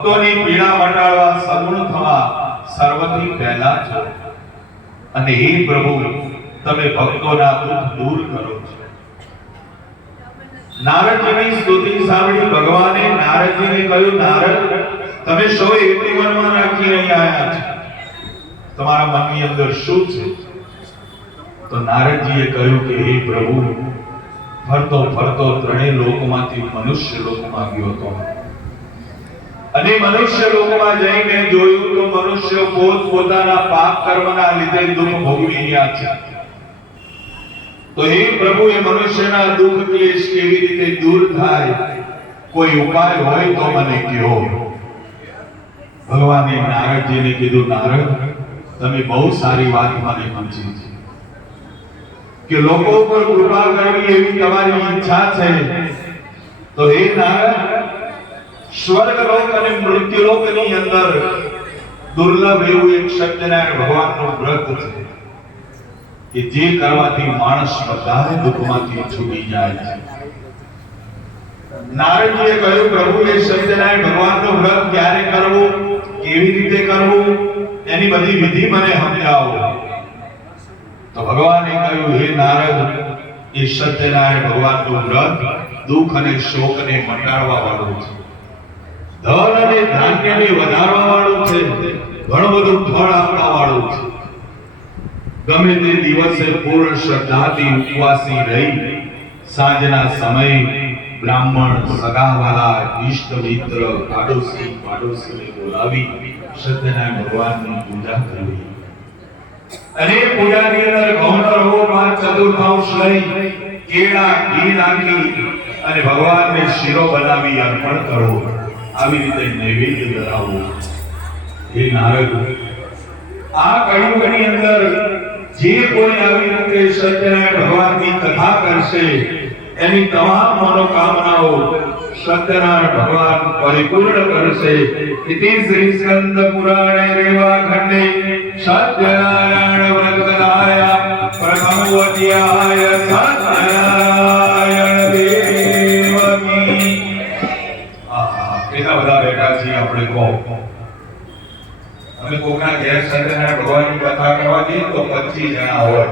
ભક્તોની પીડા મટાડવા સગુણ થવા સર્વથી પહેલા છો અને હે પ્રભુ તમે ભક્તોના દુઃખ દૂર કરો છો। નારદજીની સ્તુતિ સાંભળી ભગવાને નારદજીને કહ્યું, નારદ તમે સૌ એટલી મનમાં રાખી રહ્યા છો, તમારા મનની અંદર શું છે? તો નારદજીએ કહ્યું કે હે પ્રભુ ફરતો ફરતો ત્રણેય લોકમાંથી મનુષ્ય લોકમાં ગયો હતો અને મનુષ્ય લોકમાં જઈને જોયું તો મનુષ્ય પોતાના પાપ કર્મના લીધે દુઃખ ભોગવી રહ્યા છે। તો હે પ્રભુ એ મનુષ્યના દુઃખ ક્લેશ કેવી રીતે દૂર થાય, કોઈ ઉપાય હોય તો મને કહો। ભગવાને નારદજીને કીધું, નારદ તમે બહુ સારી વાત મને પૂછી છે કે લોકો પર કૃપા કરવી એવી તમારી ઈચ્છા છે। તો હે નારદ સ્વર્ગલોક અને મૃત્યુલોકની અંદર દુર્લભ એવું એક સત્યનારાયણ ભગવાનનું વ્રત છે કે જે કરવાથી માણસ બધા દુઃખમાંથી છૂટી જાય છે। નારદજીએ કહ્યું, પ્રભુ એ સત્યનારાયણ ભગવાનનું વ્રત ક્યારે કરવું, કેવી રીતે કરવું, એની બધી વિધિ મને સમજાવો। તો ભગવાને કહ્યું, હે નારદ એ સત્યનારાયણ ભગવાનનું વ્રત દુઃખ અને શોકને મટાડવા વાળું છે, ધન અને ધાન્યને વધારવા વાળું છે, ઘણું બધું ફળ આપવા વાળું છે। ગમે તે દિવસે પૂર્ણ શ્રદ્ધાથી ઉપવાસી રહી સાંજના સમયે બ્રાહ્મણ, સગાવાલા, ઇષ્ટ મિત્ર, પાડોશીને બોલાવી સત્યનારાયણ ભગવાનની પૂજા કરવી અને પૂજાની અંદર ઘઉંનો રવો માં ચતુર્થાંશ લઈ કેળા ઘી નાખી અને ભગવાનને શીરો બનાવી અર્પણ કરવો, આવી રીતે નૈવેદ્ય ધરાવવું। હે નારદ આ કળિયુગની અંદર જે કોઈ આવી રીતે સત્યનારાયણ ભગવાનની કથા કરશે એની તમામ મનોકામનાઓ સત્યનારાયણ ભગવાન પરિપૂર્ણ કરશે। ઇતિ શ્રી સ્કંદ પુરાણે રેવા ખંડે સત્યનારાયણ વ્રત કથાયા પ્રથમ અધ્યાય સત્યનારાયણ દેવકી। કેટલા બધા બેઠા છીએ આપણે કહો, અમે કોકના ઘેર સત્યનારાયણ ભગવાનની કથા કરવા જઈએ તો 25 જણા હોય।